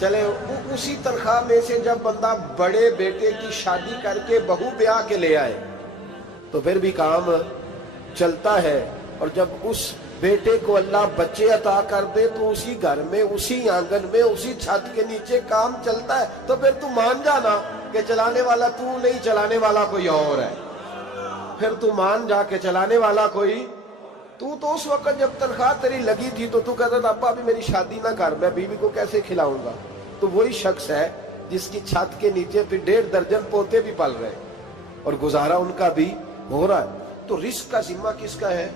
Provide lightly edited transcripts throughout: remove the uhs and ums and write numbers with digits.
چلے اسی تنخواہ میں سے جب بندہ بڑے بیٹے کی شادی کر کے بہو بیاہ کے لے آئے تو پھر بھی کام چلتا ہے، اور جب اس بیٹے کو اللہ بچے عطا کر دے تو اسی گھر میں، اسی آنگن میں، اسی چھت کے نیچے کام چلتا ہے۔ تو پھر تو مان جانا کہ چلانے والا تو نہیں، چلانے والا کوئی اور ہے۔ پھر تو مان جا کہ چلانے والا کوئی تو اس وقت جب تنخواہ تیری لگی تھی تو کہتا تھا ابا ابھی میری شادی نہ کر، میں بیوی کو کیسے کھلاؤں گا؟ تو وہی شخص ہے جس کی چھت کے نیچے پھر 1.5 درجن پوتے بھی پل رہے اور گزارا ان کا بھی ہو رہا ہے۔ تو رزق کا ذمہ کس کا ہے؟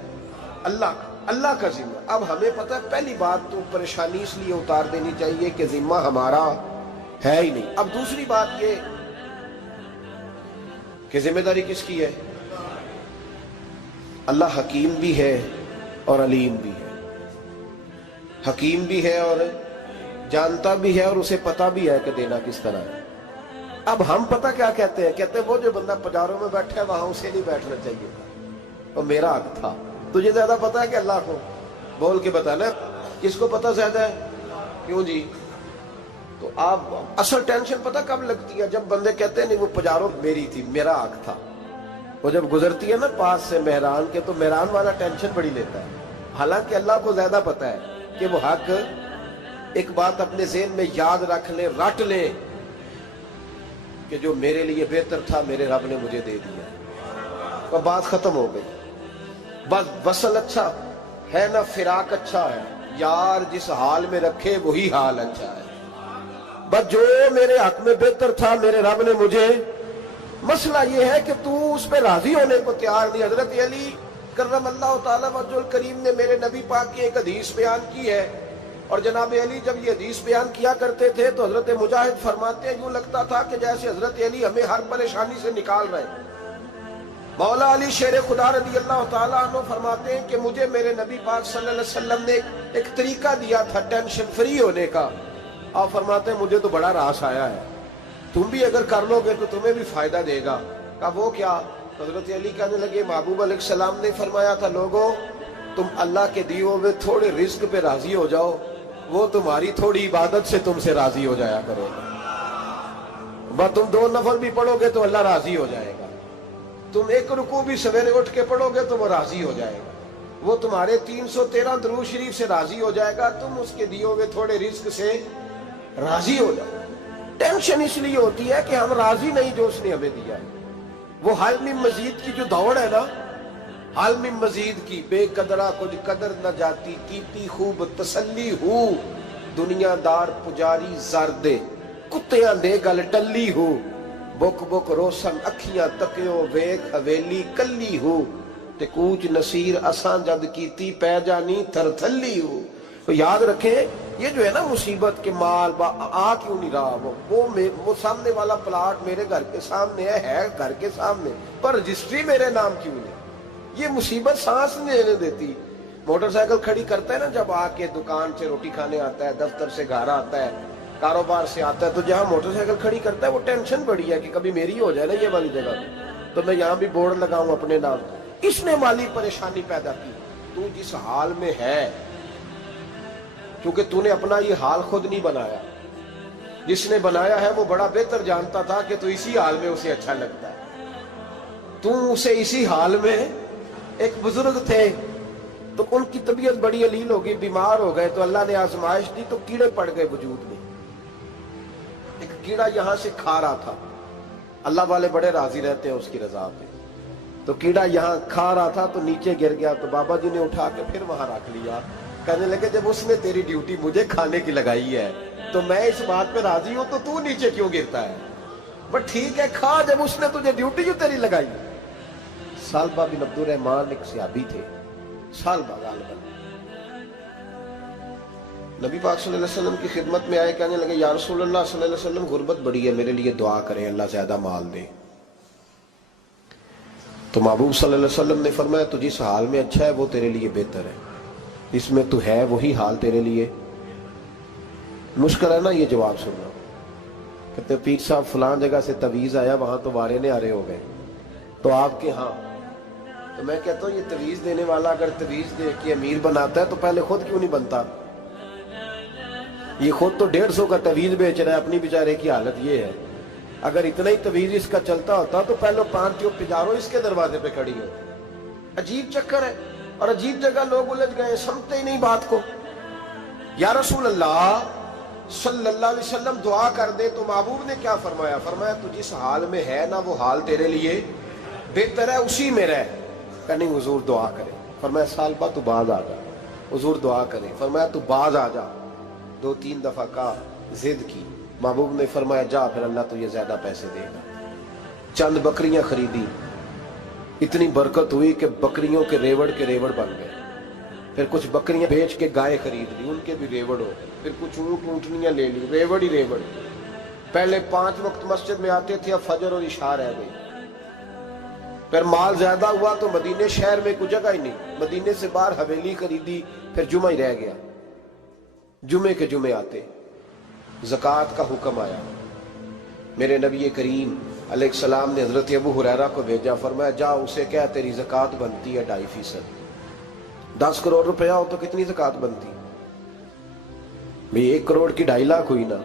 اللہ کا ذمہ۔ اب ہمیں پتہ ہے پہلی بات تو پریشانی اس لیے اتار دینی چاہیے کہ ذمہ ہمارا ہے ہی نہیں۔ اب دوسری بات یہ کہ ذمہ داری کس کی ہے؟ اللہ حکیم بھی ہے اور علیم بھی ہے، حکیم بھی ہے اور جانتا بھی ہے، اور اسے پتہ بھی ہے کہ دینا کس طرح ہے۔ اب ہم پتہ کیا کہتے ہیں؟ کہتے ہیں وہ جو بندہ پجاروں میں بیٹھا ہے وہاں اسے نہیں بیٹھنا چاہیے تھا، اور میرا حق تھا۔ تجھے زیادہ پتہ ہے کہ اللہ کو؟ بول کے بتانا کس کو پتہ زیادہ ہے؟ کیوں جی؟ تو آپ اصل ٹینشن پتہ کب لگتی ہے؟ جب بندے کہتے ہیں نہیں وہ پجاروں میری تھی، میرا حق تھا۔ وہ جب گزرتی ہے نا پاس سے مہران کے تو مہران والا ٹینشن بڑی لیتا ہے، حالانکہ اللہ کو زیادہ پتہ ہے کہ وہ حق۔ ایک بات اپنے ذہن میں یاد رکھ لیں، رٹ لیں کہ جو میرے لیے بہتر تھا میرے رب نے مجھے دے دیا، اور بات ختم ہو گئی۔ بس وصل اچھا ہے نہ فراق اچھا ہے، یار جس حال میں رکھے وہی حال اچھا ہے۔ بس جو میرے حق میں بہتر تھا میرے رب نے مجھے، مسئلہ یہ ہے کہ تو اس پہ راضی ہونے کو تیار نہیں۔ حضرت علی کرم اللہ تعالی وجہ الکریم نے میرے نبی پاک کی ایک حدیث بیان کی ہے، اور جناب علی جب یہ حدیث بیان کیا کرتے تھے تو حضرت مجاہد فرماتے ہیں یوں لگتا تھا کہ جیسے حضرت علی ہمیں ہر پریشانی سے نکال رہے ہیں۔ مولا علی شیر خدا رضی اللہ تعالیٰ عنہ فرماتے ہیں کہ مجھے میرے نبی پاک صلی اللہ علیہ وسلم نے ایک طریقہ دیا تھا ٹینشن فری ہونے کا۔ آپ فرماتے ہیں مجھے تو بڑا راس آیا ہے، تم بھی اگر کر لو گے تو تمہیں بھی فائدہ دے گا۔ کہا وہ کیا؟ حضرت علی کہنے لگے محبوب علیہ السلام نے فرمایا تھا لوگوں تم اللہ کے دیے ہوئے تھوڑے رزق پہ راضی ہو جاؤ، وہ تمہاری تھوڑی عبادت سے تم سے راضی ہو جایا کرو گا۔ بس تم 2 نفل بھی پڑھو گے تو اللہ راضی ہو جائے گا، تم 1 رکوع بھی سویرے اٹھ کے پڑھو گے تو وہ راضی ہو جائے گا، وہ تمہارے 313 درود شریف سے راضی ہو جائے گا، تم اس کے دیے ہوئے تھوڑے رزق سے راضی ہو جاؤ۔ ٹینشن اس لیے ہوتی ہے کہ ہم راضی نہیں جو اس نے ہمیں دیا ہے۔ وہ حل میں مزید کی جو دوڑ ہے نا، حل میں مزید کی، بے قدرہ کچھ قدر نہ جاتی، کیتی خوب تسلی ہو، دنیا دار پجاری زردے، کتیاں دے گل ٹلی ہو، بک بک روشن اکھیاں تکیو ویک حویلی کلی ہو، تے کوچ نصیر اساں جد کیتی پہ جانی تھر تھلی ہو۔ تو یاد رکھیں یہ جو ہے نا مصیبت کے مال آ کیوں نہیں رہا، وہ سامنے والا پلاٹ میرے گھر کے سامنے ہے گھر کے سامنے، پر رجسٹری میرے نام کیوں نہیں؟ یہ مصیبت سانس نہیں لینے دیتی۔ موٹر سائیکل کھڑی کرتا ہے نا جب آ کے دکان سے روٹی کھانے آتا ہے، دفتر سے گھر آتا ہے، کاروبار سے آتا ہے، تو جہاں موٹر سائیکل کھڑی کرتا ہے وہ ٹینشن بڑی ہے کہ کبھی میری ہو جائے نا یہ والی جگہ تو میں یہاں بھی بورڈ لگاؤں اپنے نام۔ اس نے مالی پریشانی پیدا کی۔ تو جس حال میں ہے، کیونکہ تو نے اپنا یہ حال خود نہیں بنایا، جس نے بنایا ہے وہ بڑا بہتر جانتا تھا کہ تو اسی حال میں اسے اچھا لگتا ہے۔ تو اسے اسی حال میں، ایک بزرگ تھے تو ان کی طبیعت بڑی علیل ہو گئی، بیمار ہو گئے، تو اللہ نے آزمائش دی تو کیڑے پڑ گئے وجود میں۔ ایک کیڑا یہاں سے کھا رہا تھا، اللہ والے بڑے راضی رہتے ہیں اس کی رضا پہ، تو کیڑا یہاں کھا رہا تھا تو نیچے گر گیا، تو بابا جی نے اٹھا کے پھر وہاں رکھ لیا۔ کہنے لگے جب اس نے تیری ڈیوٹی مجھے کھانے کی لگائی ہے تو میں اس بات پہ راضی ہوں، تو نیچے کیوں گرتا ہے؟ بٹ ٹھیک ہے کھا، جب اس نے تجھے ڈیوٹی جو تیری لگائی۔ سالبہ بن عبد الرحمن ایک صحابی تھے، سالبہ غالباً نبی پاک صلی اللہ علیہ وسلم کی خدمت میں آئے، کہنے لگے یا رسول اللہ صلی اللہ علیہ وسلم غربت بڑی ہے، میرے لیے دعا کریں اللہ زیادہ مال دے۔ تو محبوب صلی اللہ علیہ وسلم نے فرمایا تو جس حال میں اچھا ہے وہ تیرے لیے بہتر ہے، اس میں تو ہے وہی حال تیرے لیے۔ مشکل ہے نا یہ جواب سننا۔ کہتے پیر صاحب فلاں جگہ سے تویز آیا، وہاں تو وارے نے آرے ہو گئے، تو آپ کے ہاں؟ تو میں کہتا ہوں یہ تویز دینے والا اگر تویز دے کے امیر بناتا ہے تو پہلے خود کیوں نہیں بنتا؟ یہ خود تو 150 کا تویز بیچ رہا ہے، اپنی بیچارے کی حالت یہ ہے۔ اگر اتنا ہی تویز اس کا چلتا ہوتا تو پہلے 5 ٹیوب پجارو اس کے دروازے پہ کھڑی ہو۔ عجیب چکر ہے اور عجیب جگہ لوگ الجھ گئے، سمجھتے ہی نہیں بات کو۔ یا رسول اللہ صلی اللہ علیہ وسلم دعا کر دے تو محبوب نے کیا فرمایا؟ فرمایا تو جس حال میں ہے نا وہ حال تیرے لیے بہتر ہے، اسی میں رہ۔ کہ نہیں حضور دعا کرے۔ فرمایا سال بعد تو باز آ جا۔ حضور دعا کرے۔ فرمایا تو باز آ جا۔ 2-3 دفعہ کا ضد کی، محبوب نے فرمایا جا پھر اللہ تجھے زیادہ پیسے دے گا۔ چند بکریاں خریدی، اتنی برکت ہوئی کہ بکریوں کے ریوڑ بن گئے۔ پھر کچھ بکریاں بیچ کے گائے خرید لی، ان کے بھی ریوڑ ہو گئے۔ پھر کچھ اونٹ اونٹنیاں لے لی، ریوڑ ہی ریوڑ۔ پہلے 5 وقت مسجد میں آتے تھے، اب فجر اور عشاء رہ گئی۔ پھر مال زیادہ ہوا تو مدینے شہر میں کوئی جگہ ہی نہیں، مدینے سے باہر حویلی خریدی، پھر جمعہ ہی رہ گیا۔ جمعے کے جمعے آتے، زکوٰۃ کا حکم آیا۔ میرے نبی کریم علیہ السلام نے حضرت ابو ہریرہ کو بھیجا، فرمایا جا اسے کہہ تیری زکوٰۃ بنتی ہے 2.5%۔ 10 کروڑ روپیہ ہو تو کتنی زکوٰۃ بنتی؟ بھئی 1 کروڑ کی 2.5 لاکھ ہوئی نا،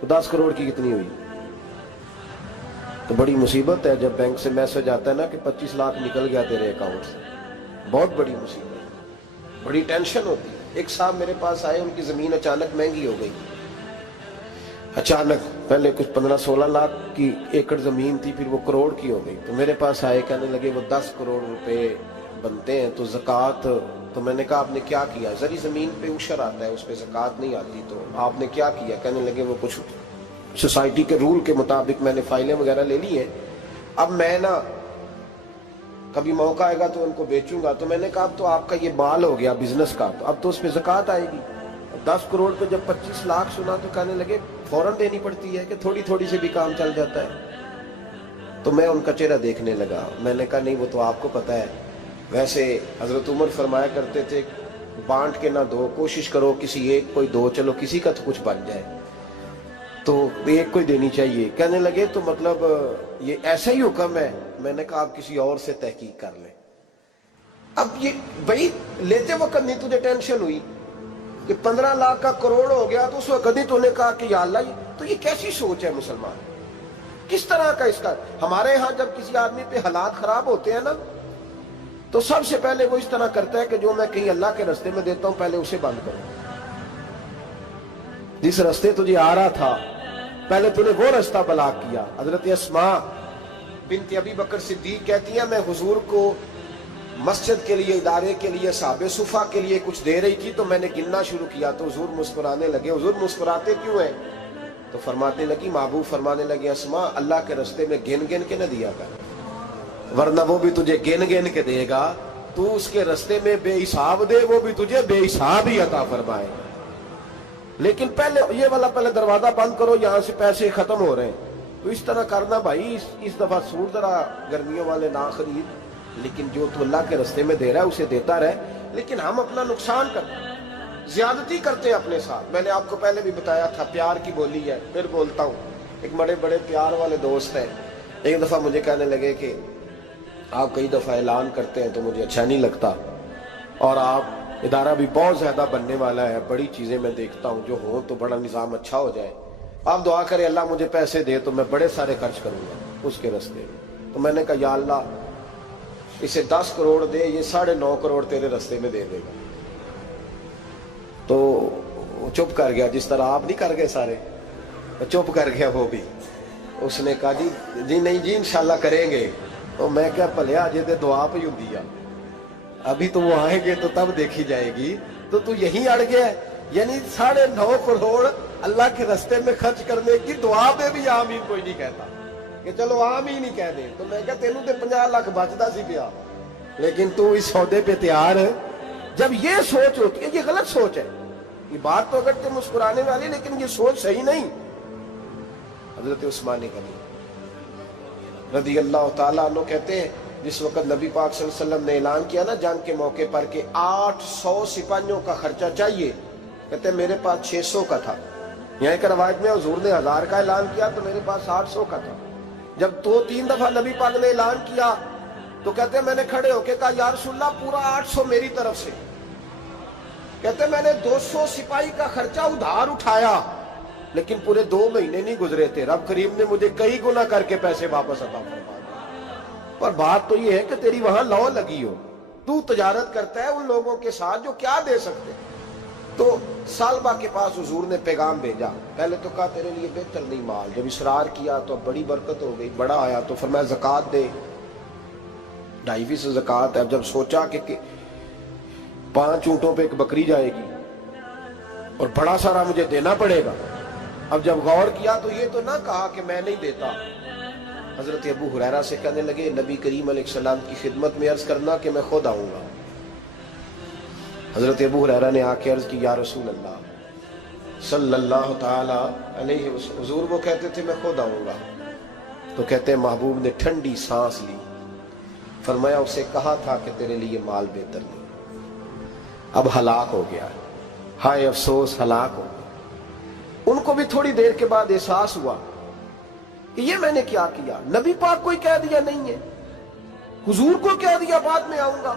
تو 10 کروڑ کی کتنی ہوئی؟ تو بڑی مصیبت ہے جب بینک سے میسج آتا ہے نا کہ 25 لاکھ نکل گیا تیرے اکاؤنٹ سے، بہت بڑی مصیبت، بڑی ٹینشن ہوتی ہے۔ ایک صاحب میرے پاس آئے، ان کی زمین اچانک مہنگی ہو گئی، اچانک پہلے کچھ 15-16 لاکھ کی ایکڑ زمین تھی، پھر وہ کروڑ کی ہو گئی۔ تو میرے پاس آئے، کہنے لگے وہ 10 کروڑ روپے بنتے ہیں تو زکوٰۃ، تو میں نے کہا آپ نے کیا کیا؟ زری زمین پہ عشر آتا ہے، اس پہ زکوٰۃ نہیں آتی، تو آپ نے کیا کیا؟ کہنے لگے وہ کچھ سوسائٹی کے رول کے مطابق میں نے فائلیں وغیرہ لے لی ہیں، اب میں نا کبھی موقع آئے گا تو ان کو بیچوں گا۔ تو میں نے کہا اب تو آپ کا یہ مال ہو گیا بزنس کا، تو اب تو اس پہ زکوٰۃ آئے گی۔ 10 کروڑ پہ جب 25 لاکھ سنا تو کہنے لگے فوراً دینی پڑتی ہے کہ تھوڑی تھوڑی سے بھی کام چل جاتا ہے؟ تو میں ان کا چہرہ دیکھنے لگا، میں نے کہا نہیں وہ تو آپ کو پتہ ہے، ویسے حضرت عمر فرمایا کرتے تھے بانٹ کے نہ دو، کوشش کرو کسی ایک کو ہی دو، چلو کسی کا تو کچھ بن جائے، تو ایک کو ہی دینی چاہیے۔ کہنے لگے تو مطلب یہ ایسا ہی حکم ہے؟ میں نے کہا آپ کسی اور سے تحقیق کر لیں۔ اب یہ بھائی لیتے وقت نہیں تجھے ٹینشن ہوئی کہ 15 لاکھ کا کروڑ ہو گیا، تو اس وقت نہیں تو نے کہا کہ یا اللہ، تو یہ کیسی سوچ ہے مسلمان؟ کس طرح کا اس کا؟ ہمارے ہاں جب کسی آدمی پہ حالات خراب ہوتے ہیں نا تو سب سے پہلے وہ اس طرح کرتا ہے کہ جو میں کہیں اللہ کے رستے میں دیتا ہوں پہلے اسے بند کروں۔ جس رستے تجھے آ رہا تھا پہلے تو نے وہ رستہ بلاک کیا۔ حضرت اسماء بنت ابی بکر صدیق کہتی ہیں میں حضور کو مسجد کے لیے، ادارے کے لیے، صحابہ صفہ کے لیے کچھ دے رہی تھی، تو میں نے گننا شروع کیا تو حضور مسکرانے لگے۔ حضور مسکراتے کیوں ہیں؟ تو فرمانے لگی، محبوب فرمانے لگے اسماء اللہ کے رستے میں گن گن کے نہ دیا کر، ورنہ وہ بھی تجھے گن گن کے دے گا، تو اس کے رستے میں بے حساب دے، وہ بھی تجھے بے حساب ہی عطا فرمائے۔ لیکن پہلے یہ والا پہلے دروازہ بند کرو، یہاں سے پیسے ختم ہو رہے ہیں، تو اس طرح کرنا بھائی۔ اس دفعہ سوٹ ذرا گرمیوں والے نہ خرید، لیکن جو تو اللہ کے رستے میں دے رہا ہے اسے دیتا رہے۔ لیکن ہم اپنا نقصان کرتے ہیں، زیادتی کرتے ہیں اپنے ساتھ۔ میں نے آپ کو پہلے بھی بتایا تھا پیار کی بولی ہے، پھر بولتا ہوں۔ ایک بڑے بڑے پیار والے دوست ہیں، ایک دفعہ مجھے کہنے لگے کہ آپ کئی دفعہ اعلان کرتے ہیں تو مجھے اچھا نہیں لگتا، اور آپ ادارہ بھی بہت زیادہ بننے والا ہے، بڑی چیزیں میں دیکھتا ہوں، جو ہوں تو بڑا نظام اچھا ہو جائے، آپ دعا کریں اللہ مجھے پیسے دے تو میں بڑے سارے خرچ کروں گا اس کے رستے میں۔ تو میں نے کہا یا اللہ اسے 10 کروڑ دے، یہ 9.5 کروڑ تیرے رستے میں دے دے گا۔ تو چپ کر گیا، جس طرح آپ نہیں کر گئے سارے، چپ کر گیا وہ بھی۔ اس نے کہا جی نہیں جی انشاءاللہ کریں گے۔ تو میں کیا پلیا جی تے دعا پہ ہوں دیا، ابھی تو وہ آئیں گے تو تب دیکھی جائے گی، تو یہیں اڑ گیا ہے۔ یعنی 9.5 کروڑ اللہ کے رستے میں خرچ کرنے کی دعا پہ بھی آمین کوئی نہیں کہتا کہ چلو آمین ہی کہہ دے۔ تو میں کہا تینوں تے 50 لاکھ بچتا سی پیا، لیکن تو اس سودے پہ تیار ہے۔ جب یہ سوچ ہوتی ہے، یہ غلط سوچ ہے، یہ بات تو اگر تے مسکرانے والی، لیکن یہ سوچ صحیح نہیں۔ حضرت عثمان غنی رضی اللہ تعالیٰ عنہ کہتے ہیں جس وقت نبی پاک صلی اللہ علیہ وسلم نے اعلان کیا نا جنگ کے موقع پر کہ 800 سپاہیوں کا خرچہ چاہیے، کہتے ہیں میرے پاس 600 کا تھا۔ یہاں ایک روایت میں حضور نے 1000 کا اعلان کیا تو میرے پاس 800 کا تھا۔ جب 2-3 دفعہ نبی پاک نے اعلان کیا تو کہتے ہیں میں نے کھڑے ہو کے کہا یا رسول اللہ پورا 800 میری طرف سے۔ کہتے میں نے 200 سپاہی کا خرچہ ادھار اٹھایا لیکن پورے 2 مہینے نہیں گزرے تھے، رب کریم نے مجھے کئی گنا کر کے پیسے واپس عطا فرما دیے۔ اور بات تو یہ ہے کہ تیری وہاں لو لگی ہو، تو تجارت کرتا ہے ان لوگوں کے ساتھ جو کیا دے سکتے۔ تو سالبہ کے پاس حضور نے پیغام بھیجا، پہلے تو کہا تیرے لیے بہتر نہیں مال، جب اصرار کیا تو بڑی برکت ہو گئی، بڑا آیا تو فرمایا زکوٰۃ دے، 2.5% زکوٰۃ ہے۔ اب جب سوچا کہ 5 اونٹوں پہ ایک بکری جائے گی اور بڑا سارا مجھے دینا پڑے گا، اب جب غور کیا تو یہ تو نہ کہا کہ میں نہیں دیتا۔ حضرت ابو ہریرہ سے کہنے لگے نبی کریم علیہ السلام کی خدمت میں عرض کرنا کہ میں خود آؤں گا۔ حضرت ابو ہریرہ نے آ کے عرض کی یا رسول اللہ صلی اللہ تعالی علیہ وسلم، حضور وہ کہتے تھے میں خود آؤں گا، تو کہتے ہیں محبوب نے ٹھنڈی سانس لی، فرمایا اسے کہا تھا کہ تیرے لیے مال بہتر نہیں، اب ہلاک ہو گیا، ہائے افسوس ہلاک ہو گیا۔ ان کو بھی تھوڑی دیر کے بعد احساس ہوا کہ یہ میں نے کیا کیا، نبی پاک کو ہی کہہ دیا نہیں ہے، حضور کو کہہ دیا بعد میں آؤں گا۔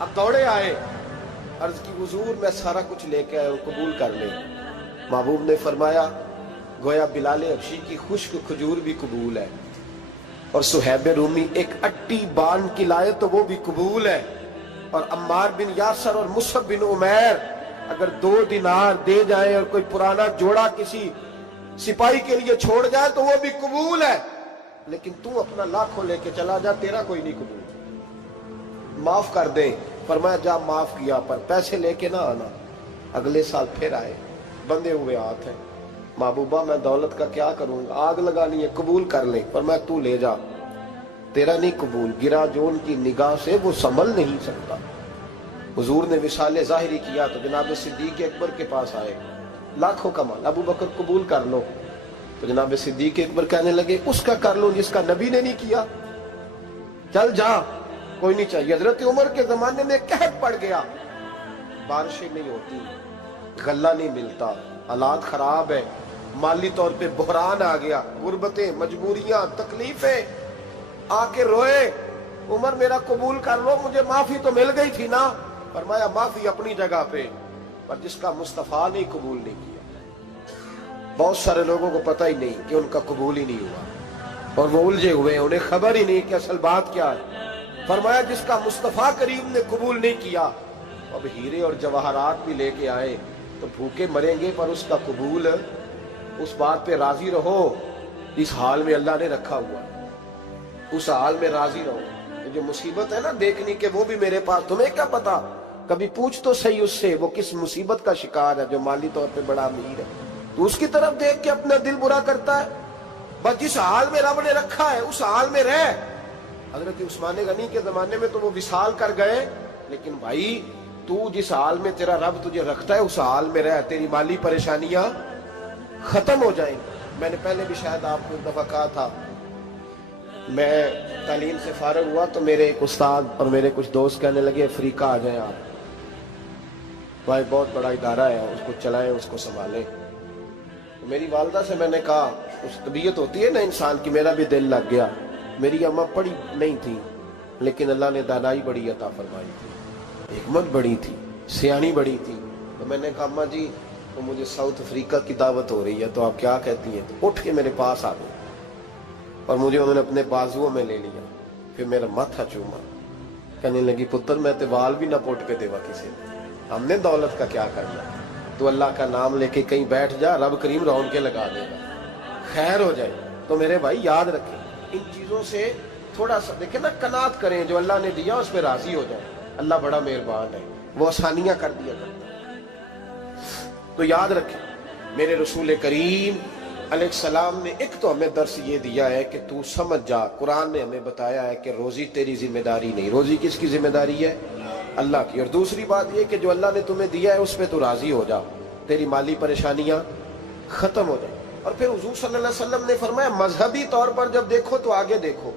اب دوڑے آئے، عرض کی حضور میں سارا کچھ لے کے آیا ہوں، قبول کر لیں۔ محبوب نے فرمایا گویا بلال حبشی کی خشک کھجور بھی قبول ہے، اور صہیب رومی ایک اٹی بان کی لائے تو وہ بھی قبول ہے، اور عمار بن یاسر اور مصعب بن عمیر اگر 2 دینار دے جائیں اور کوئی پرانا جوڑا کسی سپاہی کے لیے چھوڑ جائے تو وہ بھی قبول ہے، لیکن تو اپنا لاکھوں لے کے چلا جا، تیرا کوئی نہیں قبول، معاف کر دیں۔ فرمایا جا معاف کیا، پر پیسے لے کے نہ آنا۔ اگلے سال پھر آئے، بندے ہوئے ہاتھ ہیں، محبوبہ میں دولت کا کیا کروں گا، آگ لگانی ہے، قبول کر لیں۔ فرمایا تو لے جا، تیرا نہیں قبول، گرا جو ان کی نگاہ سے وہ سنبھل نہیں سکتا۔ حضور نے وصال ظاہری کیا تو جناب صدیق اکبر کے پاس آئے، لاکھوں کا مال، ابو بکر قبول کر لو، تو جناب صدیق اکبر کہنے لگے اس کا کر لو جس کا نبی نے نہیں کیا، چل جا کوئی نہیں چاہیے۔ حضرت عمر کے زمانے میں قحط پڑ گیا، بارشیں نہیں ہوتی، غلہ نہیں ملتا، حالات خراب ہے، مالی طور پہ بحران آ گیا، غربتیں، مجبوریاں، تکلیفیں، آ کے روئے، عمر میرا قبول کر لو، مجھے معافی تو مل گئی تھی نا۔ فرمایا معافی اپنی جگہ پہ، پر جس کا مصطفیٰ نے قبول نہیں کیا۔ بہت سارے لوگوں کو پتہ ہی نہیں کہ ان کا قبول ہی نہیں ہوا، اور وہ الجھے ہوئے، انہیں خبر ہی نہیں کہ اصل بات کیا ہے۔ فرمایا جس کا مصطفیٰ کریم نے قبول نہیں کیا، اب ہیرے اور جواہرات بھی لے کے آئے تو بھوکے مریں گے، پر اس کا قبول، اس بات پہ راضی رہو اس حال میں اللہ نے رکھا ہوا، اس حال میں راضی رہو۔ یہ جو مصیبت ہے نا دیکھنی کہ وہ بھی میرے پاس، تمہیں کیا پتا، کبھی پوچھ تو صحیح اس سے وہ کس مصیبت کا شکار ہے، جو مالی طور پہ بڑا امیر ہے، تو اس کی طرف دیکھ کے اپنا دل برا کرتا ہے۔ بس جس حال میں رب نے رکھا ہے اس حال میں رہ۔ حضرت عثمان غنی کے زمانے میں تو وہ وصال کر گئے، لیکن بھائی تو جس حال میں تیرا رب تجھے رکھتا ہے اس حال میں رہ، تیری مالی پریشانیاں ختم ہو جائیں۔ میں نے پہلے بھی شاید آپ کو ایک دفعہ کہا تھا، میں تعلیم سے فارغ ہوا تو میرے ایک استاد اور میرے کچھ دوست کہنے لگے افریقہ آ جائیں آپ، بھائی بہت بڑا ادارہ ہے، اس کو چلائیں، اس کو سنبھالیں۔ میری والدہ سے میں نے کہا، اس طبیعت ہوتی ہے نا انسان کی، میرا بھی دل لگ گیا۔ میری اماں پڑھی نہیں تھی لیکن اللہ نے دانائی بڑی عطا فرمائی تھی، حکمت بڑی تھی، سیانی بڑی تھی۔ تو میں نے کہا اماں جی تو مجھے ساؤتھ افریقہ کی دعوت ہو رہی ہے تو آپ کیا کہتی ہیں؟ تو اٹھ کے میرے پاس آ گئے اور مجھے انہوں نے اپنے بازوؤں میں لے لیا، پھر میرا ماتھا چوما، کہنے لگی پتر میں تے وال بھی نہ پوٹ کے دیوا کسی نے، ہم نے دولت کا کیا کرنا، تو اللہ کا نام لے کے کہیں بیٹھ جا، رب کریم رونقیں لگا دے گا، خیر ہو جائے۔ تو میرے بھائی یاد رکھیں ان چیزوں سے تھوڑا سا دیکھیں نا، قناعت کریں، جو اللہ نے دیا اس پہ راضی ہو جائیں، اللہ بڑا مہربان ہے، وہ آسانیاں کر دیا کرتا ہے۔ تو یاد رکھیں میرے رسول کریم علیہ السلام نے ایک تو ہمیں درس یہ دیا ہے کہ تو سمجھ جا، قرآن نے ہمیں بتایا ہے کہ روزی تیری ذمہ داری نہیں، روزی کس کی ذمہ داری ہے؟ اللہ کی۔ اور دوسری بات یہ کہ جو اللہ نے تمہیں دیا ہے اس پہ تو راضی ہو جا، تیری مالی پریشانیاں ختم ہو جائیں۔ اور پھر حضور صلی اللہ علیہ وسلم نے فرمایا مذہبی طور پر جب دیکھو تو آگے دیکھو،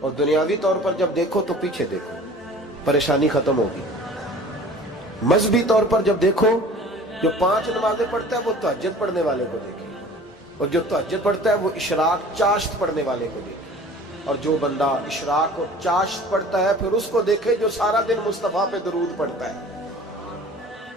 اور دنیاوی طور پر جب دیکھو تو پیچھے دیکھو، پریشانی ختم ہوگی۔ مذہبی طور پر جب دیکھو، جو 5 نمازیں پڑھتا ہے وہ تہجد پڑھنے والے کو دیکھے، اور جو تہجد پڑھتا ہے وہ اشراق چاشت پڑھنے والے کو دیکھے، اور جو بندہ اشراق اور چاشت پڑھتا ہے پھر اس کو دیکھے جو سارا دن مصطفیٰ پہ درود پڑھتا ہے۔